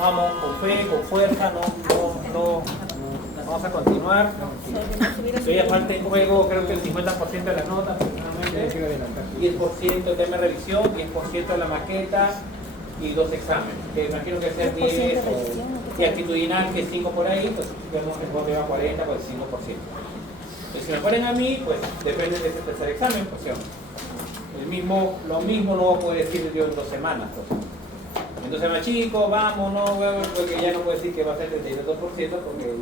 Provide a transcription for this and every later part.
Vamos, con fe, con fuerza, no. Vamos a continuar. Todavía falta en juego, creo que el 50% de las notas aproximadamente. 10% de tema de revisión, 10% de la maqueta y 2 exámenes. Que imagino que ser 10 y actitudinal que 5 por ahí, pues digamos que el lleva 40 por el 5%. Entonces, si me ponen a mí, pues depende de ese tercer examen, pues lo mismo no puedo decir yo en 2 semanas. Pues. Entonces más chico, vamos, no, porque ya no puedo decir que va a ser 32% porque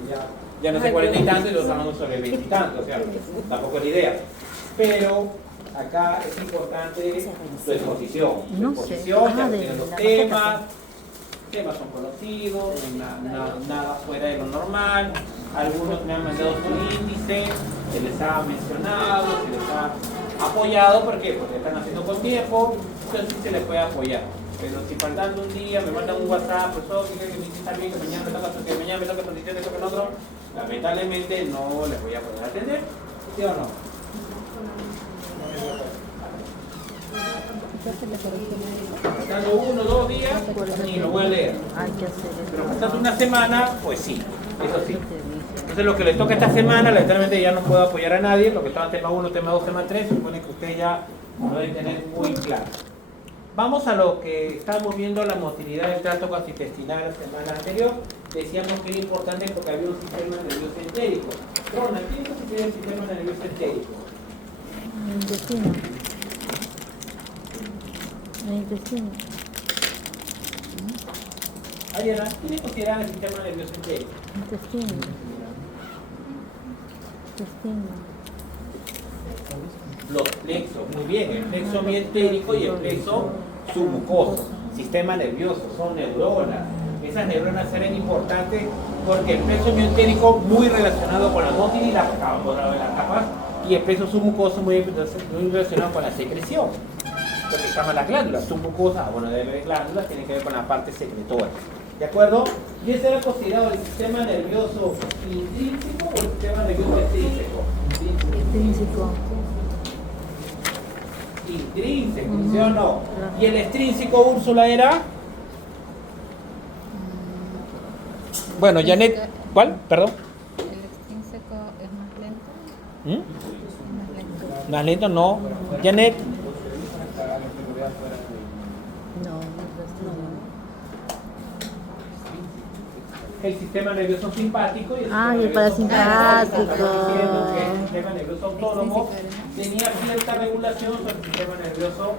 ya no sé 40 y tanto y lo estamos hablando sobre 20 y tanto, o sea, tampoco es la idea. Pero acá es importante tu exposición. Tu exposición, ya tienen los temas son conocidos, nada fuera de lo normal. Algunos me han mandado su índice, se les ha mencionado, se les ha apoyado, ¿por qué? Porque están haciendo con tiempo, entonces sí se les puede apoyar. Pero si faltando un día me mandan un WhatsApp, profesor, que me dice está bien, que mañana me toca condición, que toca el otro, lamentablemente no les voy a poder atender, ¿sí o no? Faltando 1 o 2 días, ni lo voy a leer. Pero faltando una semana, pues sí, eso sí. Entonces lo que les toca esta semana, lamentablemente ya no puedo apoyar a nadie, lo que estaba en tema 1, tema 2, tema 3, supone que ustedes ya lo deben tener muy claro. Vamos a lo que estábamos viendo, la motilidad del tracto gastrointestinal la semana anterior. Decíamos que era importante porque había un sistema nervioso entérico. Rona, ¿quién es el sistema nervioso entérico? El intestino. El intestino. Ariana, ¿quién es considerado el sistema nervioso entérico? Intestino. Intestino. Los plexos, muy bien, el plexo mientérico y el plexo submucoso, sistema nervioso, son neuronas. Esas neuronas serán importantes porque el plexo mientérico muy relacionado con la motilidad, acabamos de hablar de las capas, y el plexo submucoso muy relacionado con la secreción, porque estaban las glándulas submucosas, bueno, debe haber glándulas, tienen que ver con la parte secretora. ¿De acuerdo? ¿Y ese era considerado el sistema nervioso intrínseco o el sistema nervioso extrínseco? Intrínseco. Intrínseco, ¿sí o no? ¿Y el extrínseco, Úrsula, era? Bueno, Janet, ¿cuál? Perdón. El extrínseco es más lento. ¿Mm? Más lento. Más lento, no. Janet, el sistema nervioso simpático y el sistema el nervioso parasimpático. Estamos diciendo que el sistema nervioso autónomo tenía cierta regulación sobre el sistema nervioso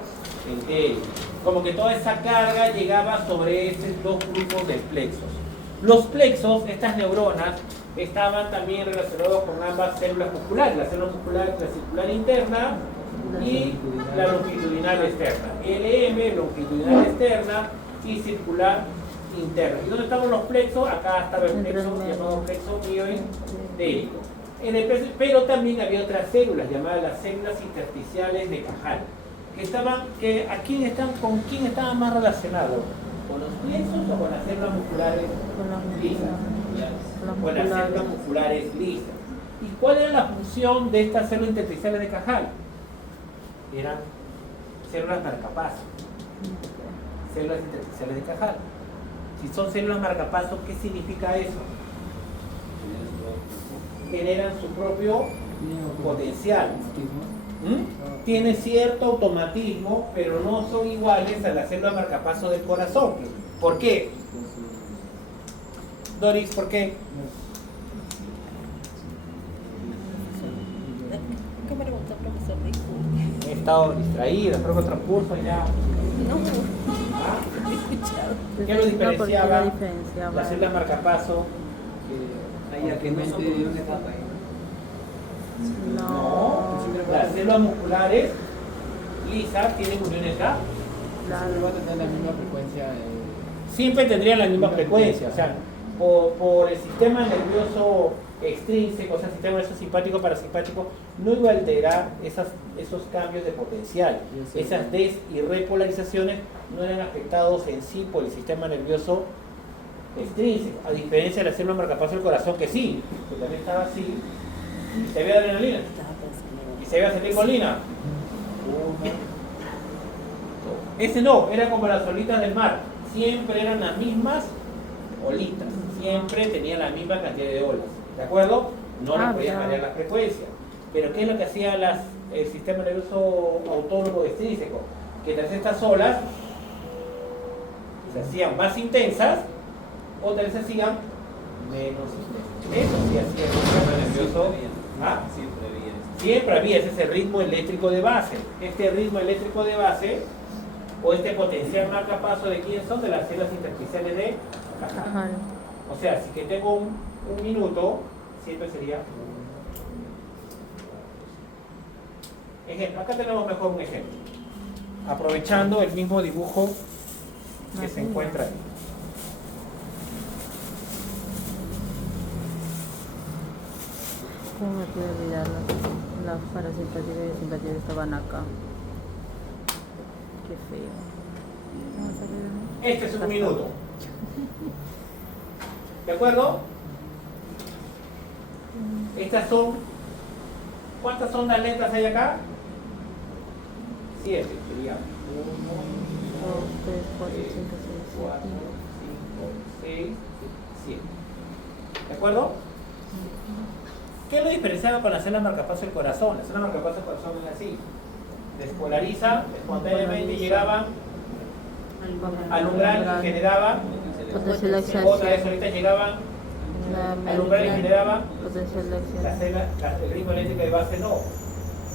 entérico. Como que toda esa carga llegaba sobre esos 2 grupos de plexos. Los plexos, estas neuronas, estaban también relacionados con ambas células musculares, la célula muscular, la circular interna y la longitudinal externa. LM, longitudinal externa y circular interna. ¿Y dónde estaban los plexos? Acá estaba el plexo llamado plexo mioentérico. Pero también había otras células llamadas las células intersticiales de Cajal, ¿con quién estaban más relacionados? ¿Con los plexos o con las células musculares lisas? Con las células musculares lisas. ¿Y cuál era la función de estas células intersticiales de Cajal? Eran células marcapasos. Células intersticiales de Cajal. Si son células marcapasos, ¿qué significa eso? Generan su propio potencial. Tiene cierto automatismo, pero no son iguales a las células marcapasos del corazón. ¿Por qué? Doris, ¿por qué? ¿Qué me preguntó, profesor? Disculpe. He estado distraída, creo que otro curso ya. ¿Qué lo diferenciaba? La célula marcapaso. Que no son de una etapa. No, las células musculares lisas tienen uniones K. Siempre va a tener la misma frecuencia. Siempre tendrían la misma frecuencia, o sea, por el sistema nervioso extrínseco, o sea, sistema nervioso simpático parasimpático, no iba a alterar esos cambios de potencial. Esas des y repolarizaciones no eran afectados en sí por el sistema nervioso extrínseco, a diferencia de la célula marcapaso del corazón, que sí, que también estaba así, y se ve adrenalina, y se ve acetilcolina. Ese no, era como las olitas del mar, siempre eran las mismas olitas. Siempre tenían la misma cantidad de olas. ¿De acuerdo? No le podías ya. variar la frecuencia. Pero ¿qué es lo que hacía el sistema nervioso autónomo extrínseco? Que tras estas olas se hacían más intensas, otras se hacían menos intensas. Eso sí hacía el sistema nervioso. ¿Ah? Siempre había, ese es el ritmo eléctrico de base. Este ritmo eléctrico de base, o este potencial marcapaso, ¿de quién son? De las células intersticiales de Cajal. Ajá. O sea, si que tengo un minuto, siempre sería ejemplo. Acá tenemos mejor un ejemplo, aprovechando el mismo dibujo que se encuentra ahí. ¿Cómo me pude olvidar? Las parasimpáticas y simpáticas estaban acá. Qué feo. Vamos a ver. Este es un minuto. ¿De acuerdo? Estas son, ¿cuántas ondas lentas hay acá? 7, sería 1, 2, 3, 4, 5, 4, 6, 5, 6, 7. ¿De acuerdo? ¿Qué lo diferenciaba con las células marcapaso del corazón? Las células marcapaso del corazón es así. Despolariza, espontáneamente llegaban al umbral y generaban, Potencial de otras de acción. ahorita llegaban al umbral y generaban Potencial de la acción. célula, el ritmo eléctrico de base no.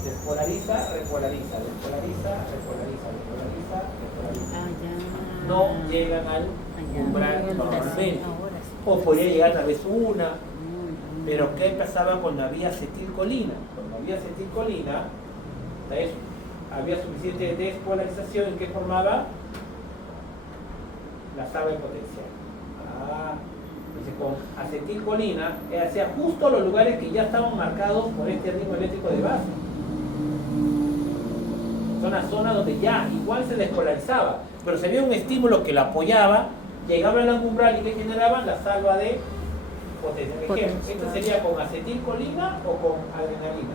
Despolariza, repolariza, despolariza, repolariza, despolariza, repolariza. Ah, ya. No llegan al umbral ya. normalmente. Ahora sí. O podría llegar tal vez una. Pero ¿qué pasaba cuando había acetilcolina? Cuando había acetilcolina, ¿sabes? Había suficiente despolarización en que formaba la sala de potencial. Entonces con acetilcolina hacía justo los lugares que ya estaban marcados por este ritmo eléctrico de base. Son las zonas donde ya igual se despolarizaba, pero si había un estímulo que la apoyaba, llegaba al umbral y que generaban la salva de potencial. Ejemplo, esto sería con acetilcolina o con adrenalina.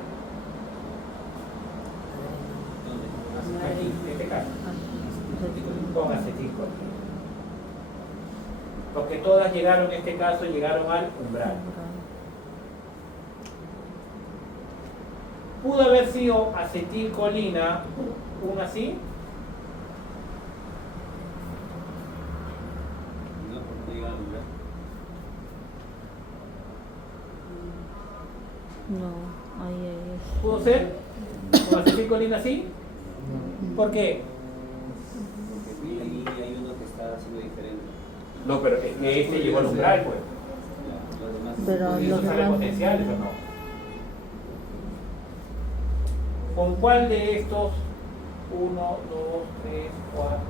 Aquí, en este caso, con acetilcolina. Porque todas llegaron, en este caso, llegaron al umbral. Pudo haber sido acetilcolina, una así. No, ahí es. ¿Pudo ser? ¿Con acetilcolina así? ¿Por qué? Porque ahí hay uno que está haciendo diferente. No, pero es que este llegó al umbral, pues. Los demás. Pero ¿Y los eso sale demás. potenciales o no? ¿Con cuál de estos 1, 2, 3, 4, 5,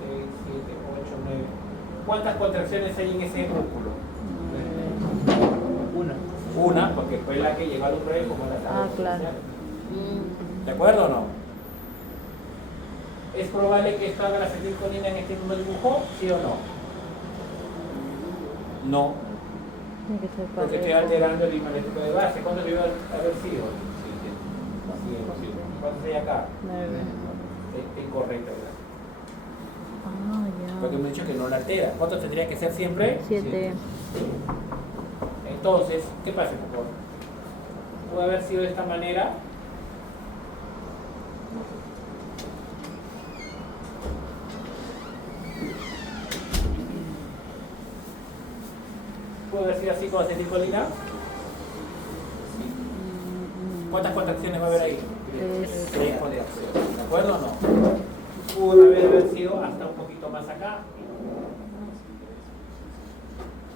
6, 7, 8, 9? ¿Cuántas contracciones hay en ese músculo? Una, porque fue la que llegó al umbral como la sala Claro. potencial. ¿De acuerdo o no? ¿Es probable que esto haga la acetilcolina en este mismo dibujo? ¿Sí o no? No, Tiene que ser porque estoy parejo. alterando el ritmo eléctrico de base. ¿Cuánto debió haber sido? 7. ¿Cuántos hay acá? 9. Es incorrecto, ¿verdad? Ah, Porque ya. me he dicho que no la altera. ¿Cuántos tendría que ser siempre? 7. Entonces, ¿qué pasa, por favor? Puede haber sido de esta manera. Puede haber sido así con acetilcolina. ¿Cuántas contracciones va a haber ahí? 3 contracciones. ¿De acuerdo o no? Pudo haber sido hasta un poquito más acá.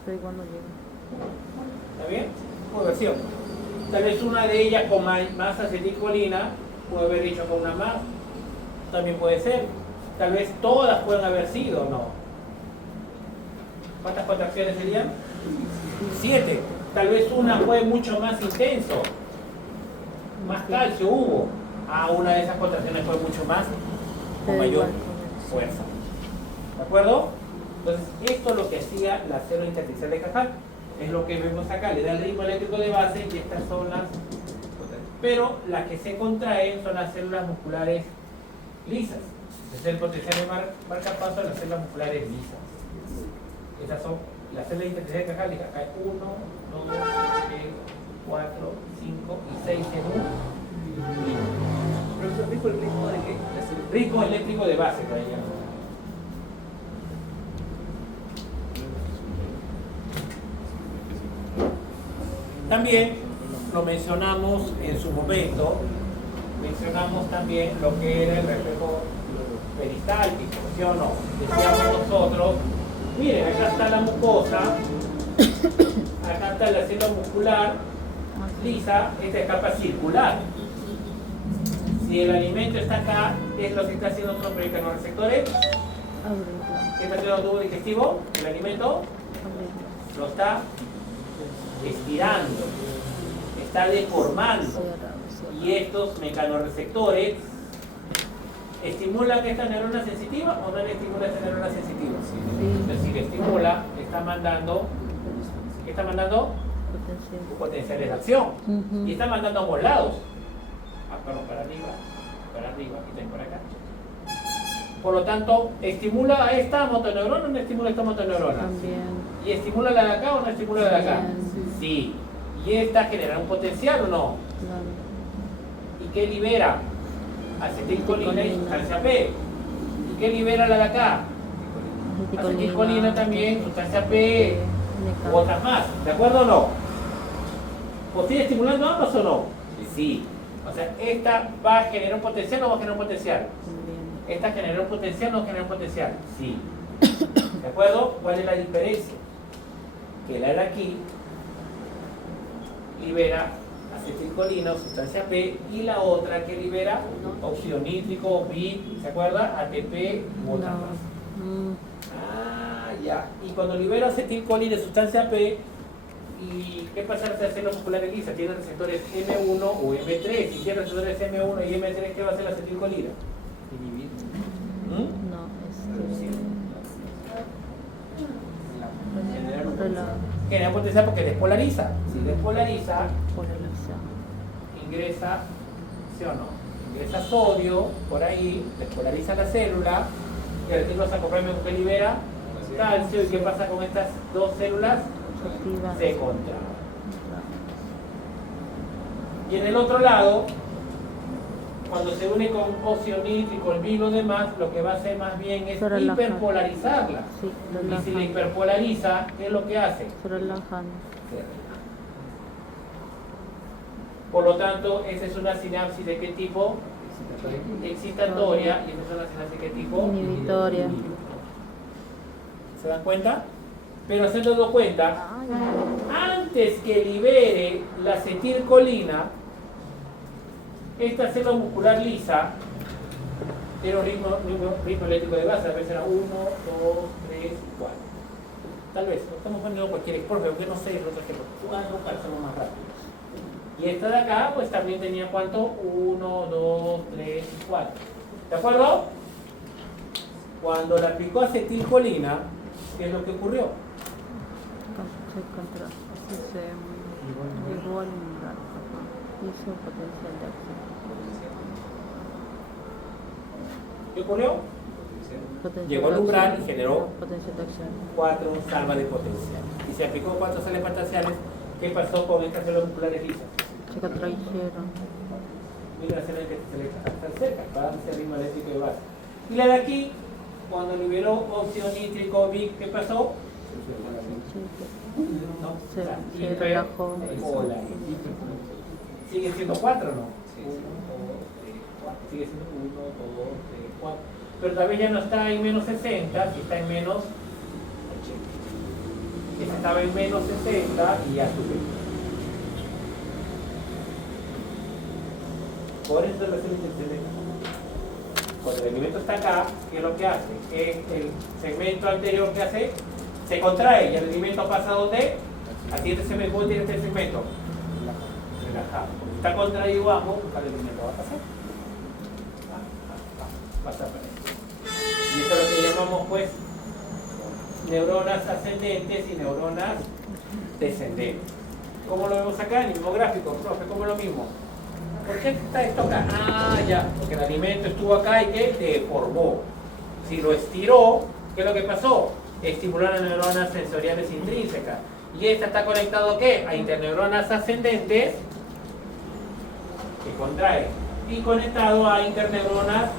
Pero cuando llega. ¿Está bien? Pudo haber sido. Tal vez una de ellas con más acetilcolina, pudo haber dicho con una más. También puede ser. Tal vez todas pueden haber sido, ¿no? ¿Cuántas contracciones serían? 7. Tal vez una fue mucho más intenso. Más calcio hubo. Una de esas contracciones fue mucho más, con Pero mayor igual, fuerza. ¿De acuerdo? Entonces, esto es lo que hacía la célula intersticial de Cajal. Es lo que vemos acá. Le da el ritmo eléctrico de base y estas son las. Pero las que se contraen son las células musculares lisas. Es el potencial de marcapaso de las células musculares lisas. Estas son La celda de intensidad cardíaca acá hay 1, 2, 3, 4, 5 y 6 en un Profesor, ¿dijo el ritmo de qué? ritmo eléctrico de base que llaman. También lo mencionamos en su momento, mencionamos también lo que era el reflejo peristáltico, ¿sí o no? Decíamos nosotros, miren, acá está la mucosa, acá está la célula muscular lisa, esta es capa circular. Si el alimento está acá, ¿qué es lo que está haciendo nuestros mecanorreceptores? Abrirla. ¿Qué está haciendo el tubo digestivo? El alimento Abrirla. lo está estirando, está deformando. Cierra. Y estos mecanorreceptores estimulan esta neurona sensitiva o no le estimula esta neurona sensitiva. Entonces, si le estimula, está mandando, ¿qué está mandando? Potencial. Potenciales de acción. Ujú. Y está mandando a ambos lados. Perdón, para arriba y también por acá. Por lo tanto, ¿estimula a esta motoneurona o no estimula a esta motoneurona? También. ¿Y estimula la de acá o no estimula la de acá? También. Sí. ¿Y esta genera un potencial o no? Claro. ¿Y qué libera? Acetilcolina y Acetilcolina. sustancia P. ¿Y qué libera la de acá? Acetilcolina también, sustancia P u otras más. ¿De acuerdo o no? ¿O sigue estimulando ambas o no? Sí. O sea, esta va a generar un potencial o va a generar un potencial. También. ¿Esta genera un potencial o no genera un potencial? Sí. ¿De acuerdo? ¿Cuál es la diferencia? Que la de aquí libera acetilcolina o sustancia P y la otra que libera óxido nítrico, BIP, ¿se acuerda? ATP u otras más. Mm. Ah, ya. Y cuando libera acetilcolina y sustancia P, ¿y qué pasa en las células musculares lisas? Tienen receptores M1 o M3. Si tiene receptores M1 y M3, ¿qué va a hacer la acetilcolina? Inhibir. ¿Mm? No, Generar un Reloj. genera potencial porque despolariza. Si despolariza, Polariza. ingresa, ¿sí o no? Ingresa sodio por ahí, despolariza la célula, y el retículo sarcoplasmático que libera calcio. ¿Y qué pasa con estas dos células? Activa. Se contraen. Y en el otro lado, cuando se une con óxido nítrico, el vino y demás, lo que va a hacer más bien es Se relaja. hiperpolarizarla. Sí, Y si la relajan. hiperpolariza, ¿qué es lo que hace? Se relajan. Se relaja. Por lo tanto, esa es una sinapsis de qué tipo? Excitatoria. Y esa es una sinapsis de qué tipo? Inhibitoria. ¿Se dan cuenta? Pero se han dado cuenta, Ay, antes que libere la acetilcolina, esta célula muscular lisa tiene un ritmo eléctrico de base, a veces era 1, 2, 3, 4. Tal vez, estamos poniendo cualquier ejemplo, que no sé el otro ejemplo, algo para hacerlo más rápido. Y esta de acá, pues también tenía ¿cuánto? 1, 2, 3, 4. ¿De acuerdo? Cuando le aplicó acetilcolina, ¿qué es lo que ocurrió? se contra. Así se llegó al umbral. Ajá. Hizo potencial de acción. ¿Qué ocurrió? Potencial Llegó al de umbral acción. y generó Potencial de acción. 4 salvas de potencial. Y se aplicó 4 salvas potenciales. ¿Qué pasó con estas células musculares lisas? Se contrajeron. Mira la célula que se le está cerca, va a darse el ritmo eléctrico de base. Y la de aquí, cuando liberó óxido nítrico, BIP, ¿qué pasó? No, Se relajó. Sigue siendo 4, ¿no? 1, 2, 3, 4. Sigue siendo 1, 2, 3, 4. Pero tal vez ya no está en menos 60, si está en menos 80. Esta estaba en menos 60 y ya sube. Por eso debe ser intensivo. Cuando el alimento está acá, ¿qué es lo que hace? El segmento anterior que hace se contrae y el alimento pasa a ¿dónde? Al siguiente segmento. ¿Cómo tiene este segmento? Relajado. Porque está contraído abajo, el alimento va a pasar. Pasa por ahí. Y esto es lo que llamamos, pues, neuronas ascendentes y neuronas descendentes. ¿Cómo lo vemos acá en el mismo gráfico, profe? ¿Cómo es lo mismo? ¿Por qué está esto acá? Ah, ya, porque el alimento estuvo acá y que deformó. Si lo estiró, ¿qué es lo que pasó? estimular las neuronas sensoriales intrínsecas. Y esta está conectado, ¿qué? A interneuronas ascendentes, que contrae, y conectado a interneuronas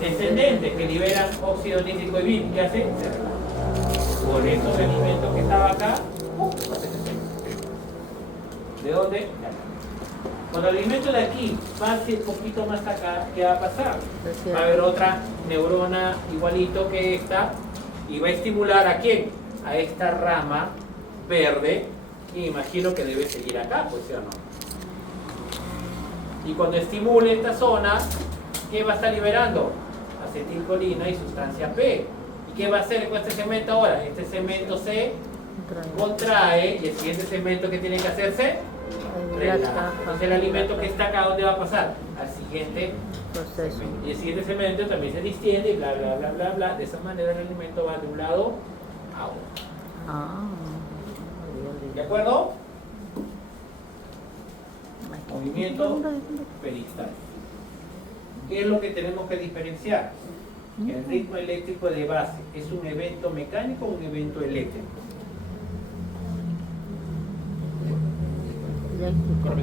descendentes, que liberan óxido nítrico y BIM. ¿Qué hace? Se relaja. Por eso el alimento que estaba acá, ¿de dónde? De acá. Cuando el alimento de aquí pase un poquito más acá, ¿qué va a pasar? Va a haber otra neurona igualito que esta y va a estimular ¿a quién? A esta rama verde, y imagino que debe seguir acá, pues ¿sí o no? Y cuando estimule esta zona, ¿qué va a estar liberando? Acetilcolina y sustancia P. ¿Y qué va a hacer con este segmento ahora? Este segmento se contrae y el siguiente segmento que tiene que hacerse relaja. Entonces el alimento que está acá, ¿dónde va a pasar? Al siguiente proceso. y el siguiente segmento también se distiende y bla bla bla bla bla. De esa manera el alimento va de un lado a otro. Ah, ¿De acuerdo? Movimiento peristáltico. ¿Qué es lo que tenemos que diferenciar? El ritmo eléctrico de base, ¿es un evento mecánico o un evento eléctrico? eléctrico.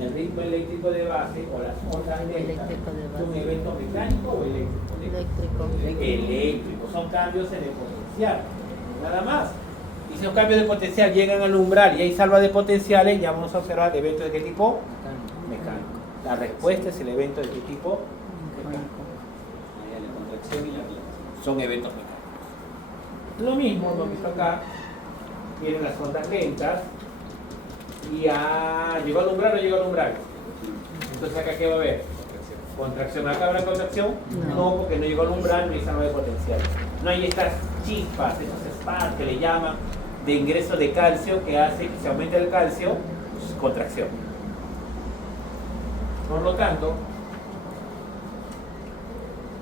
El ritmo eléctrico de base o las ondas eléctricas, Eléctrico de ¿es un base. evento mecánico o eléctrico? Eléctrico. Eléctrico, son cambios en el potencial, nada más. Y si los cambios de potencial llegan al umbral y hay salva de potenciales, ya vamos a observar eventos de qué tipo? Mecánico. La respuesta es el evento de qué tipo? Mecánico. La contracción y la relajación. Son eventos mecánicos. Lo mismo, lo visto acá, vienen las ondas lentas y llegó al umbral o no llegó al umbral. Entonces acá ¿qué va a haber? Contracción. ¿Acá habrá contracción? No, porque no llegó al umbral, no hay salva de potencial. No hay estas chispas, esos sparks que le llaman de ingreso de calcio que hace que se aumente el calcio, pues, contracción. Por lo tanto,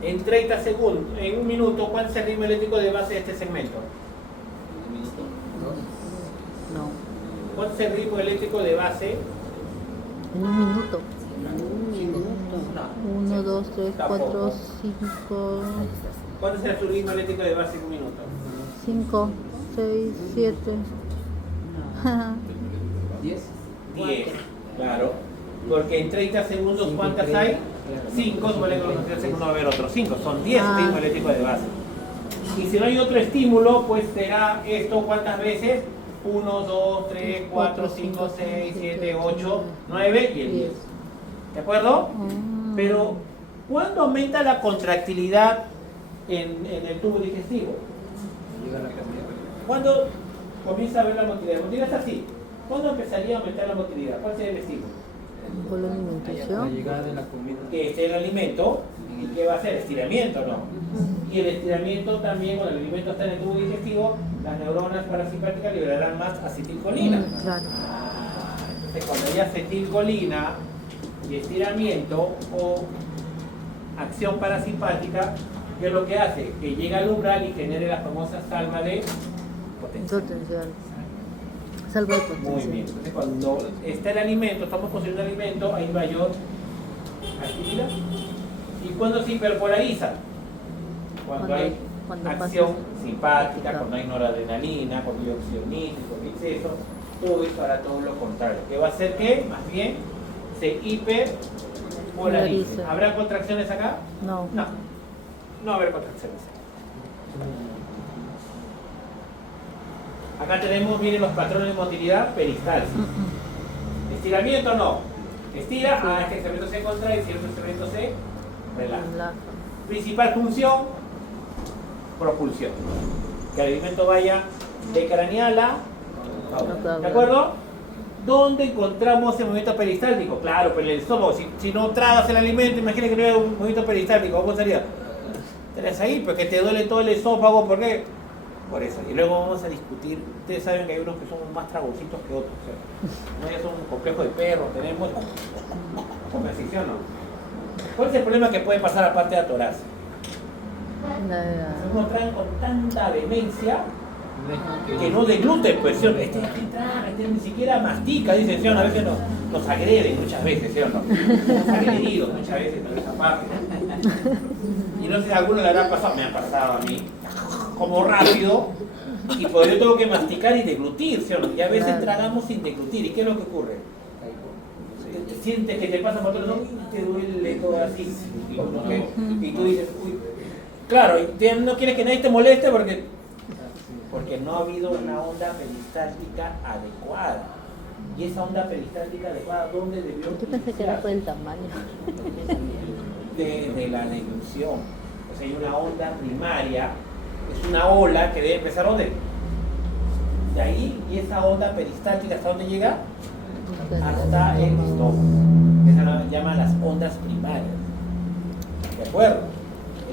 en 30 segundos, en un minuto, ¿cuál es el ritmo eléctrico de base de este segmento? Un minuto. No. ¿Cuál es el ritmo eléctrico de base? En un minuto. 1, 2, 3, 4, 5, ¿Cuál es el ritmo eléctrico de base en un minuto? 5, 6, 7. 10. 10, claro. Porque en 30 segundos, ¿cuántas hay? 5, suele con los 30 segundos va a haber otros 5. Son 10 ritmos eléctricos de base. Y si no hay otro estímulo, pues será esto ¿cuántas veces? 1, 2, 3, 4, 5, 6, 7, 8, 9 y el 10. ¿De acuerdo? Pero, ¿cuándo aumenta la contractilidad en el tubo digestivo? ¿Cuándo comienza a ver la motilidad? La motilidad es así. ¿Cuándo empezaría a aumentar la motilidad? ¿Cuál sería el estímulo? Por la La alimentación. llegada de la comida. Que esté el alimento. ¿Y qué va a hacer? Estiramiento, ¿no? Y el estiramiento también, cuando el alimento está en el tubo digestivo, las neuronas parasimpáticas liberarán más acetilcolina. Claro. Entonces, cuando hay acetilcolina y estiramiento o acción parasimpática, ¿qué es lo que hace? Que llega al umbral y genere la famosa salva de potencial. Potencial. Salva de Muy potencial. bien. Entonces, cuando está el alimento, estamos construyendo alimento, hay mayor actividad. ¿Y cuándo se hiperpolariza? Cuando hay acción pasa- simpática, cuando hay noradrenalina, cuando hay óxido nítrico, exceso, todo eso hará todo lo contrario. ¿Qué va a hacer que? Más bien, se hiperpolarice. Polariza. ¿Habrá contracciones acá? No. No. No va a haber contracciones. Acá tenemos, miren los patrones de motilidad peristáltica. Estiramiento no. Estira, este segmento se contrae y si el otro segmento se relaja. Relaja. Principal función, propulsión. Que el alimento vaya de craneal a caudal. ¿De acuerdo? ¿Dónde encontramos el movimiento peristáltico? Claro, pero en el estómago. Si no tragas el alimento, imagina que no hay un movimiento peristáltico. ¿Cómo sería? Tenés ahí, porque te duele todo el esófago. ¿Por qué? Por eso. Y luego vamos a discutir. Ustedes saben que hay unos que son más tragoncitos que otros. ¿Sí? No, son un complejo de perro. Tenemos conversión, ¿no? ¿Cuál es el problema que puede pasar aparte de atorarse? Se encuentran con tanta vehemencia que no degluten, pues, ¿sí o no? Este ni siquiera mastica, dicen, ¿sí o no? A veces nos agreden muchas veces, ¿sí o no? Nos agredidos muchas veces por esa parte. Y no sé si a alguno le habrá pasado, me ha pasado a mí. como rápido y por ello tengo que masticar y deglutir, ¿sí o no? Y a veces Claro. tragamos sin deglutir. ¿Y qué es lo que ocurre? Te sientes que te pasa por todo el lado y te duele todo así. Como que- y tú dices, uy. Claro, y no quieres que nadie te moleste porque no ha habido una onda peristáltica adecuada. Y esa onda peristáltica adecuada, ¿dónde debió Yo pensé que era iniciar? por el tamaño. De la deglución. O sea, hay una onda primaria, es una ola que debe empezar ¿dónde? De ahí, y esa onda peristáltica, ¿hasta dónde llega? Hasta el estómago. Esas se llaman las ondas primarias. ¿De acuerdo?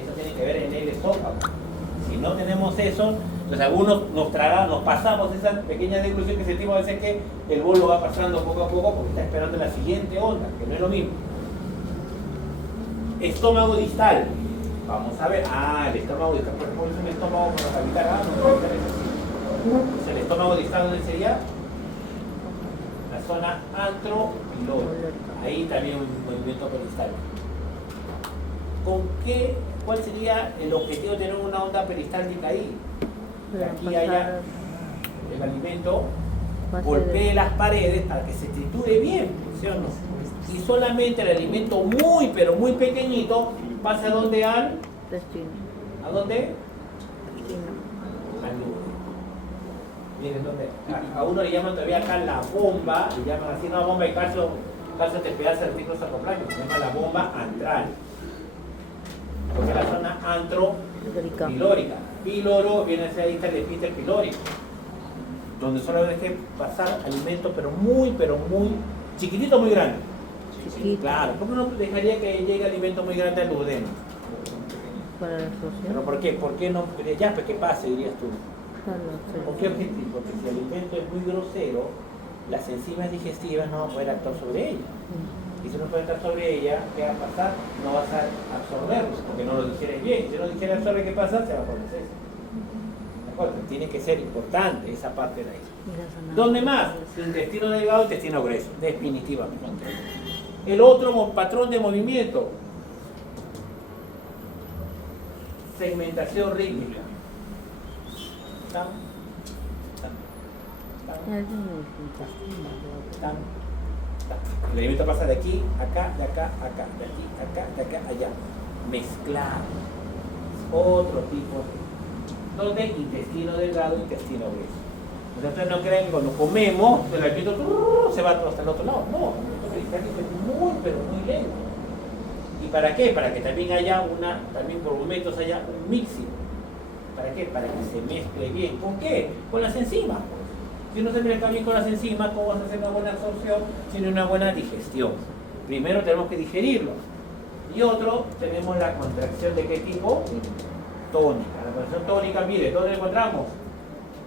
Eso tiene que ver en el estómago. Si no tenemos eso, pues algunos nos pasamos esa pequeña deglución que sentimos a veces que el bolo va pasando poco a poco porque está esperando la siguiente onda, que no es lo mismo. Estómago distal. Vamos a ver. El estómago distal. Por ejemplo, es un estómago para cavitar. No cavitar es así. Pues el estómago distal, ¿dónde sería? La zona antropilórica. Ahí también un movimiento peristáltico. ¿Cuál sería el objetivo de tener una onda peristáltica ahí? Que aquí haya el alimento, golpee las paredes para que se triture bien, ¿sí o no? Y solamente el alimento muy, pero muy pequeñito pasa ¿dónde? ¿A dónde? Al lumen. Miren dónde. A uno le llaman todavía acá la bomba, le llaman así, no bomba de calcio te pedazo del microsacoplasma, se llama la bomba antral. Porque es la zona antropilórica. Píloro viene a ser ahí está el epíteto pilórico, donde solo hay que pasar alimento, pero muy chiquitito, muy grande. Chiquito. Claro, ¿cómo no dejaría que llegue alimento muy grande al duodeno? Para la absorción. ¿Pero por qué? ¿Por qué no? Ya, pues que pase, dirías tú. Para la absorción. ¿Por qué objetivo? Porque si el alimento es muy grosero, las enzimas digestivas no van a poder actuar sobre ella. Y si no puede estar sobre ella, ¿qué va a pasar? No vas a absorberlo, porque no lo digieres bien. Si no digieres absorbe, ¿qué pasa? Se va por el sexo. ¿De acuerdo? Tiene que ser importante esa parte de ahí. ¿Dónde más? Intestino delgado, intestino grueso, definitivamente. El otro patrón de movimiento, segmentación rítmica. ¿Están? El alimento pasa de aquí, acá, de acá, acá, de aquí, acá, de acá, allá. Mezclado. Otro tipo. ¿Dónde? Intestino delgado, intestino grueso. Entonces no creen que cuando comemos, el alimento se va hasta el otro lado. No, el alimento es muy, pero muy lento. ¿Y para qué? Para que también haya también por momentos haya un mixing. ¿Para qué? Para que se mezcle bien. ¿Con qué? Con las enzimas. Si no se mezcla bien con las enzimas, ¿cómo vas a hacer una buena absorción sin una buena digestión? Primero tenemos que digerirlo. Y otro, tenemos la contracción de qué tipo? Tónica. La contracción tónica, mire, ¿dónde la encontramos?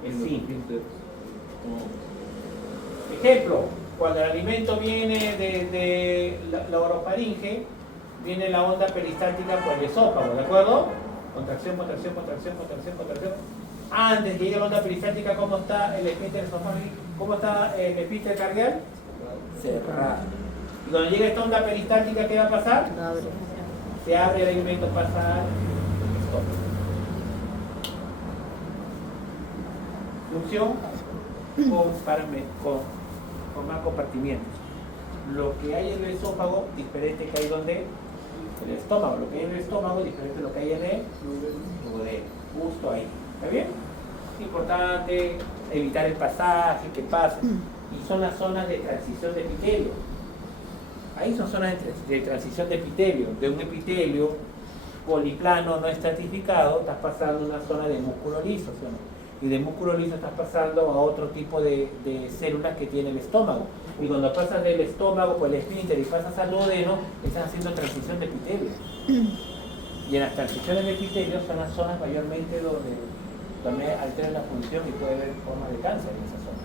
El esfínter. Ejemplo, cuando el alimento viene de la orofaringe, viene la onda peristáltica por el esófago, ¿de acuerdo? Contracción, contracción, contracción, contracción, contracción. Antes que llegue la onda peristáltica, ¿cómo está el esfínter esofágico? ¿Cómo está el esfínter cardial? Cerrado. Y cuando llega esta onda peristáltica, ¿qué va a pasar? Se abre el alimento, pasa al estómago. Función con más compartimientos. Lo que hay en el esófago, diferente que hay donde en el estómago. Lo que hay en el estómago, diferente de lo que hay en el duodeno. Justo ahí. ¿Está bien? Es importante evitar el pasaje, que pase. Y son las zonas de transición de epitelio. Ahí son zonas de transición de epitelio. De un epitelio poliplano no estratificado, estás pasando a una zona de músculo liso, ¿sí o no? Y de músculo liso estás pasando a otro tipo de células que tiene el estómago. Y cuando pasas del estómago por el esfínter y pasas al duodeno, estás haciendo transición de epitelio. Y en las transiciones de epitelio son las zonas mayormente donde también altera la función y puede haber formas de cáncer en esa zona.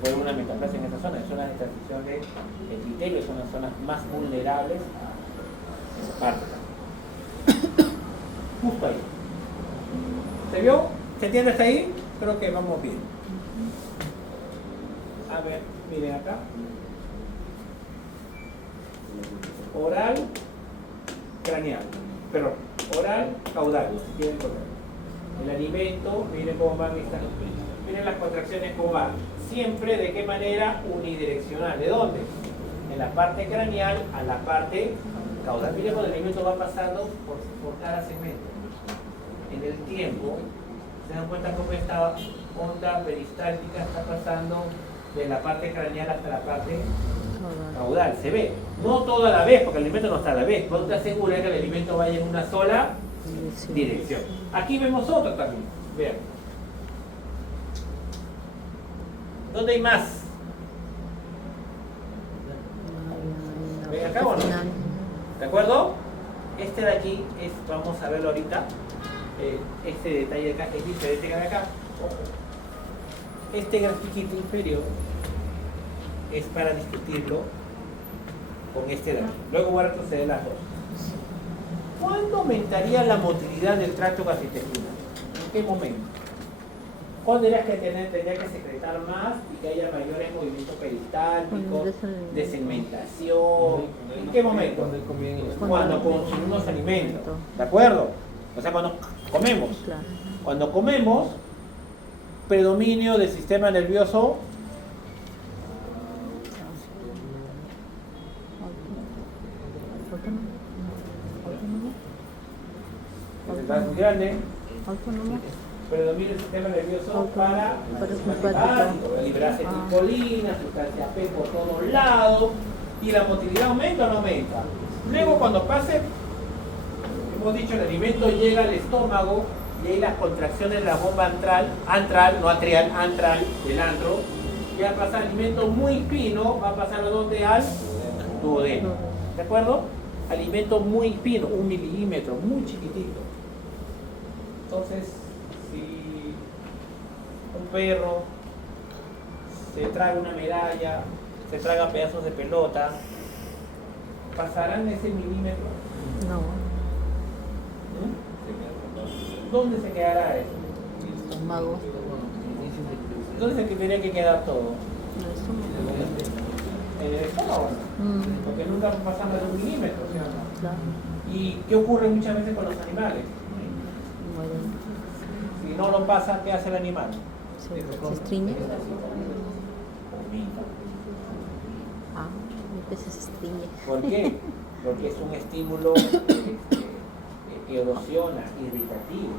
Puede haber una metaplasia en esa zona. Las zonas de transición de epitelio son las zonas más vulnerables a esa parte. Justo ahí. ¿Se vio? ¿Se entiende hasta ahí? Creo que vamos bien. A ver, miren acá. Oral, craneal. Pero oral, caudal, si quieren correr. El alimento, miren cómo van miren las contracciones cómo van. Siempre de qué manera unidireccional. ¿De dónde? En la parte craneal a la parte caudal. Miren cuando el alimento va pasando por cada segmento. En el tiempo, se dan cuenta cómo esta onda peristáltica está pasando de la parte craneal hasta la parte caudal. Se ve. No toda la vez, porque el alimento no está a la vez. Cuando te aseguras que el alimento vaya en una sola dirección. Aquí vemos otro también. Vean. ¿Dónde hay más? ¿Ven acá o no? ¿De acuerdo? Este de aquí es, vamos a verlo ahorita. Este detalle de acá es diferente que de acá. Este grafiquito inferior es para discutirlo con este de aquí. Luego voy a retroceder las dos. ¿Cuándo aumentaría la motilidad del tracto gastrointestinal? ¿En qué momento? ¿Cuándo dirías que tendría que secretar más y que haya mayores movimientos peristálticos, de segmentación? ¿En qué momento? Cuando consumimos alimentos. ¿De acuerdo? O sea, cuando comemos. Cuando comemos, predominio del sistema nervioso es muy grande. Predomina el sistema nervioso para liberar acetilcolina, sustancias P por todos lados, y la motilidad aumenta o no aumenta. Luego cuando pase, hemos dicho, el alimento llega al estómago y ahí las contracciones de la bomba antral, no atrial, antral, del antro, ya pasa alimento muy fino, va a pasar a donde al duodeno. ¿De acuerdo? Alimento muy fino, 1 milímetro, muy chiquitito. Entonces, si un perro se traga una medalla, se traga pedazos de pelota, ¿pasarán ese milímetro? No. ¿Dónde se quedará eso? Estómago. ¿Dónde se tendría que quedar todo? En el estómago. En el estómago, ¿no? Porque nunca pasa más de 1 milímetro, ¿sí o no? Claro. ¿Y qué ocurre muchas veces con los animales? Si no lo pasa, ¿qué hace el animal? Se estriñe. Vomita. Ah, a veces se estriñe. ¿Por qué? Porque es un estímulo que erosiona, irritativo.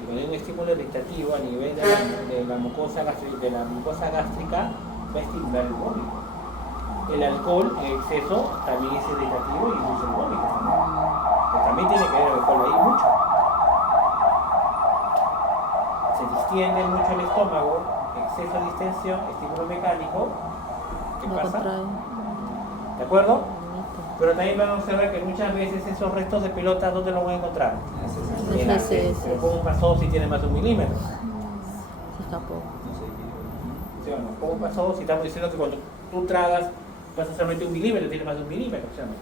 Y cuando hay un estímulo irritativo a nivel de la mucosa gástrica, va a estimular el vómito. El alcohol en exceso también es irritativo y induce el vómito. Pero también tiene que ver el alcohol ahí mucho. Se distiende mucho el estómago, exceso de distensión, estímulo mecánico. ¿Qué Lo pasa? contrae. ¿De acuerdo? Pero también van a observar que muchas veces esos restos de pelota, ¿dónde los van a encontrar? En las heces. Pero ¿cómo pasó si tiene más de 1 milímetro? Se escapó. ¿Sí o no? ¿Cómo pasó si estamos diciendo que cuando tú tragas pasa solamente 1 milímetro, tiene más de 1 milímetro? ¿Sí o no?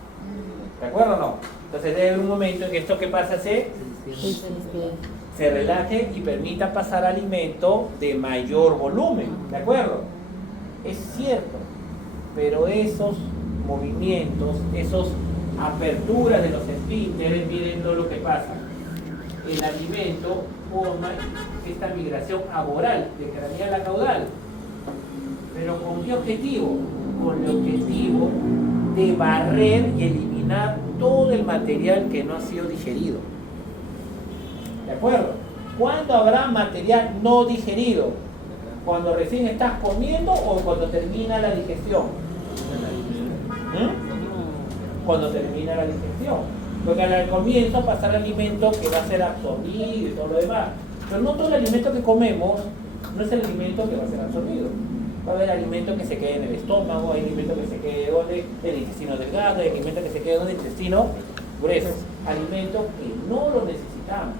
¿De acuerdo o no? Entonces debe haber un momento en que esto que pasa se relaje y permita pasar alimento de mayor volumen. ¿De acuerdo? Es cierto, pero esos movimientos, esas aperturas de los esfínteres, miren lo que pasa. El alimento forma esta migración aboral de craneal a caudal. ¿Pero con qué objetivo? Con el objetivo de barrer y eliminar todo el material que no ha sido digerido. ¿De acuerdo? ¿Cuándo habrá material no digerido? ¿Cuando recién estás comiendo o cuando termina la digestión? Cuando termina la digestión. Porque al comienzo pasar alimento que va a ser absorbido y todo lo demás. Pero no todo el alimento que comemos no es el alimento que va a ser absorbido. Va a haber alimento que se quede en el estómago, hay alimento que se quede donde el intestino delgado, hay alimento que se quede donde el intestino grueso. Alimento que no lo necesitamos.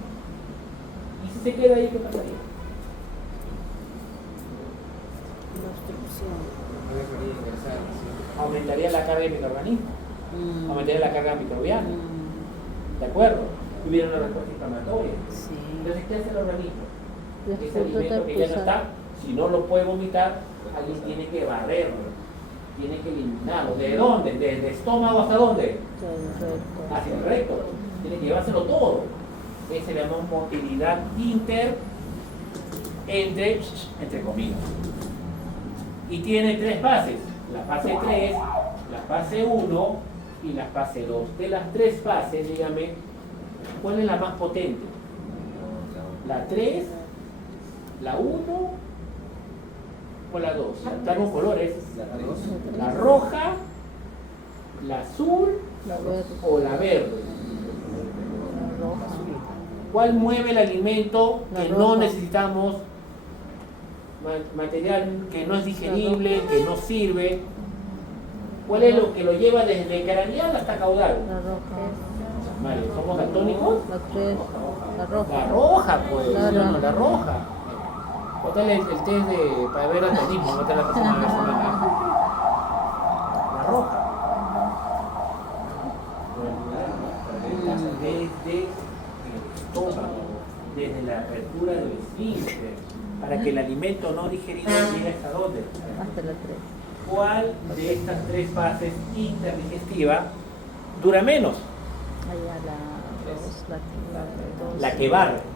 Y si se queda ahí, ¿qué pasaría? Aumentaría la carga de microorganismos, aumentaría la carga microbiana. ¿De acuerdo? Hubiera una respuesta inflamatoria. Sí. Entonces, ¿qué hace el organismo? Ese alimento que ya no está, si no lo puede vomitar, alguien tiene que barrerlo, tiene que eliminarlo. ¿De dónde? ¿Desde el estómago hasta dónde? Hacia el recto. Tiene que llevárselo todo. Esa le llamamos motilidad entre comillas. Y tiene tres fases, la fase 3, la fase 1 y la fase 2. De las tres fases, dígame, ¿cuál es la más potente? ¿La 3, la 1 o la 2? Están los colores, la roja, la azul La verde. o la verde. La roja. ¿Cuál mueve el alimento La que no roja. necesitamos? Material que no es digerible, que no sirve. ¿Cuál es lo que lo lleva desde craneal hasta caudal? La roja. Vale, ¿somos daltónicos? La 3. La roja. La roja, pues, La ¿sí o no? roja. La roja. Bótale el test para ver daltonismo, no te la persona La roja. Desde el estómago, desde la apertura del esfínter, para que el alimento no digerido llegue hasta dónde. Hasta la 3. ¿Cuál de estas tres fases interdigestivas dura menos? Allá la 2. La 2. La que barre. La que barre.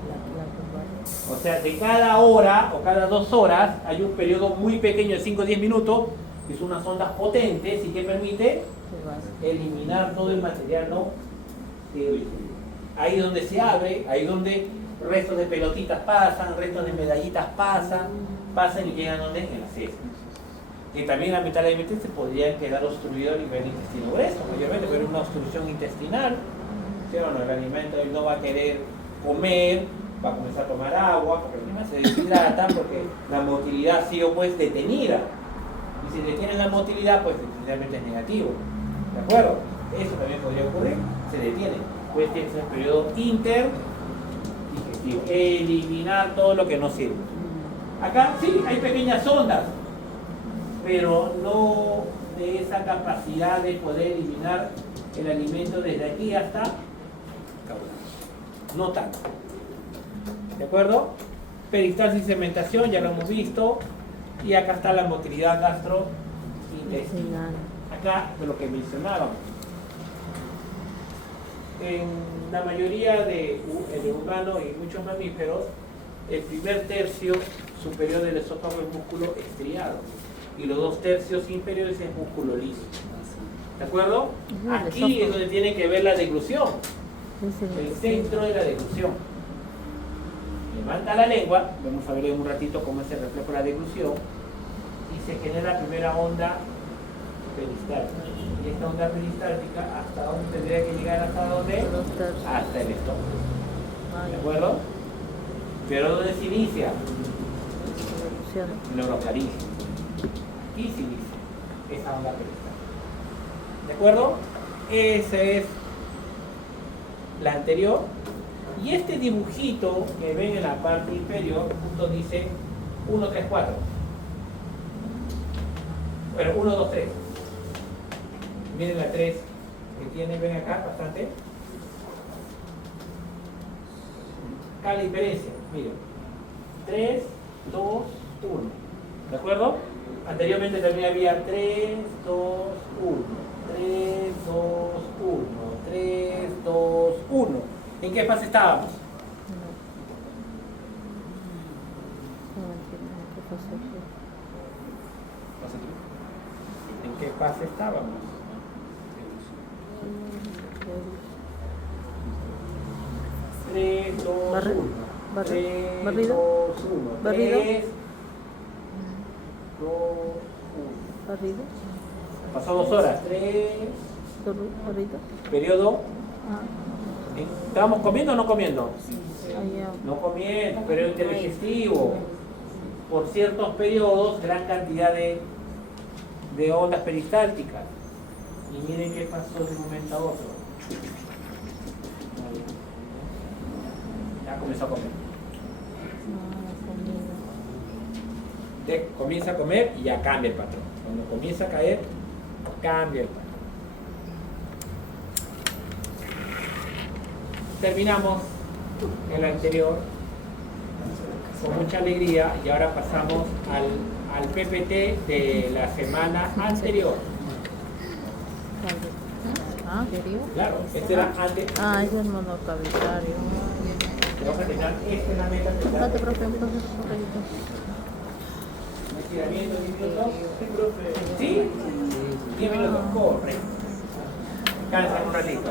O sea, de cada hora o cada 2 horas hay un periodo muy pequeño de 5 o 10 minutos, que son unas ondas potentes y que permite Que barre. eliminar todo el material no digerido. Ahí donde se abre, ahí donde restos de pelotitas pasan, restos de medallitas pasan y llegan donde en las heces. Que también lamentablemente se podrían quedar obstruidos a nivel intestino grueso, mayormente, pero una obstrucción intestinal, ¿sí o no? El alimento no va a querer comer, va a comenzar a tomar agua, porque el animal se deshidrata, porque la motilidad ha sido pues detenida. Y si detiene la motilidad, pues definitivamente es negativo. ¿De acuerdo? Eso también podría ocurrir, se detiene. Pues tiene que ser un periodo interdigestivo. Eliminar todo lo que no sirve. Acá sí, hay pequeñas ondas, pero no de esa capacidad de poder eliminar el alimento desde aquí hasta caudal. No tanto. ¿De acuerdo? Peristalsis y cementación, ya lo hemos visto. Y acá está la motilidad gastrointestinal. Acá de lo que mencionábamos. En la mayoría de humanos y muchos mamíferos, el primer tercio superior del esófago es músculo estriado y los 2 tercios inferiores es músculo liso. ¿De acuerdo? Aquí es donde tiene que ver la deglución, el centro de la deglución. Levanta la lengua, vamos a ver en un ratito cómo es el reflejo de la deglución, y se genera la primera onda peristáltica. Y esta onda peristáltica, ¿hasta dónde tendría que llegar? ¿Hasta dónde? Hasta el estómago. ¿De acuerdo? Pero ¿dónde se inicia? En la orofaringe. Aquí se inicia esa onda peristáltica. ¿De acuerdo? Esa es la anterior. Y este dibujito que ven en la parte inferior, justo dice 1, 3, 4. Bueno, 1, 2, 3. Miren la 3 que tiene, ven acá, bastante. Acá la diferencia, miren. 3, 2, 1. ¿De acuerdo? Anteriormente también había 3, 2, 1. 3, 2, 1. 3, 2, 1. ¿En qué fase estábamos? ¿En qué fase estábamos? 3, 2, 1. 3, 2, 1. ¿Barrido? 3, 2, 1. ¿Barrido? Pasó 2 horas. 3. ¿Barrido? Periodo. ¿Estábamos comiendo o no comiendo? Allá. No comiendo, periodo interdigestivo. Por ciertos periodos, gran cantidad de ondas peristálticas. Y miren qué pasó de un momento a otro. Ya comenzó a comer. Comienza a comer y ya cambia el patrón. Cuando comienza a caer, cambia el patrón. Terminamos el anterior con mucha alegría y ahora pasamos al PPT de la semana anterior. ¿Ah? ¿En serio? Claro, este era antes. Ah, ese es monocavitario. vamos a terminar esta es la meta que está. Date, profe, un proceso rapidito. Estiramiento 10 minutos. ¿Sí? 10 minutos, corre. Descansa un ratito.